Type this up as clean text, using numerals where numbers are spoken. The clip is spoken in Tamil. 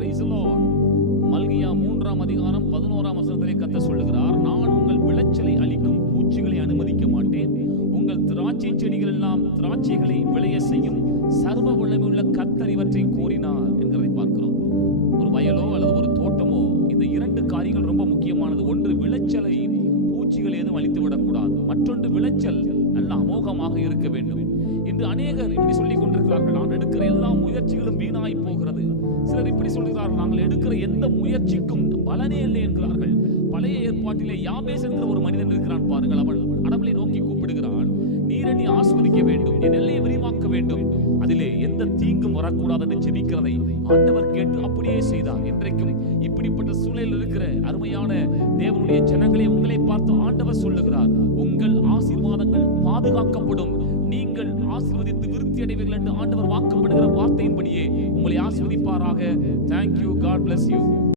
Praise the Lord. மல்கியா 3ஆம் அதிகாரம் 11ஆம் வசனத்திலே கர்த்தர் சொல்லுகிறார், நான் உங்கள் விளைச்சலை அழிக்கும் பூச்சிகளை அனுமதிக்க மாட்டேன், உங்கள் திராட்சை செடிகள் எல்லாம் திராட்சைகளை விளைய செய்யும், சர்வ வல்லமையுள்ள கர்த்தர் இவற்றை கூறினார் என்கிறதை பார்க்கிறோம். ஒரு வயலோ அல்லது ஒரு தோட்டமோ, இந்த இரண்டு காரியங்கள் ரொம்ப முக்கியமானது. ஒன்று, விளைச்சலை பூச்சிகள் ஏதும் அழித்து விடக்கூடாது. மற்றொன்று, விளைச்சல் நல்ல அமோகமாக இருக்க வேண்டும். இன்று அநேகர் இப்படி சொல்லிக் கொண்டிருக்கிறார்கள், நான் எடுக்கிற எல்லா முயற்சிகளும் வீணாய் போகிறது. சிலர் இப்படி சொல்கிறார்கள், நாங்கள் எடுக்கிற எந்த முயற்சிக்கும் பலனே இல்லை என்கிறார்கள். பழைய ஏற்பாட்டிலே யாபேஸ் என்கிற ஒரு மனிதன் இருக்கிறான் பாருங்கள். அவன் கடவுளை நோக்கி கூப்பிடுகிறான், நீர் என்னை ஆசீர்வதிக்க வேண்டும், என் எல்லையை விரிவாக்க வேண்டும், அதிலே எந்த தீங்கும் வரக்கூடாது என்று ஜெபிக்கிறதை ஆண்டவர் கேட்டு அப்படியே செய்தார். இன்றைக்கும் இப்படிப்பட்ட சூழலில் இருக்கிற அருமையான தேவனுடைய ஜனங்களை உங்களை பார்த்து ஆண்டவர் சொல்லுகிறார், உங்கள் ஆசீர்வாதங்கள் பாதுகாக்கப்படும், நீங்கள் ஆசீர்வதித்து விருத்தி அடைவீர்கள் என்று ஆண்டவர் வாக்குப்படுகிற வார்த்தையின்படியே உங்களை ஆசீர்வதிப்பாராக. Thank you. God bless you.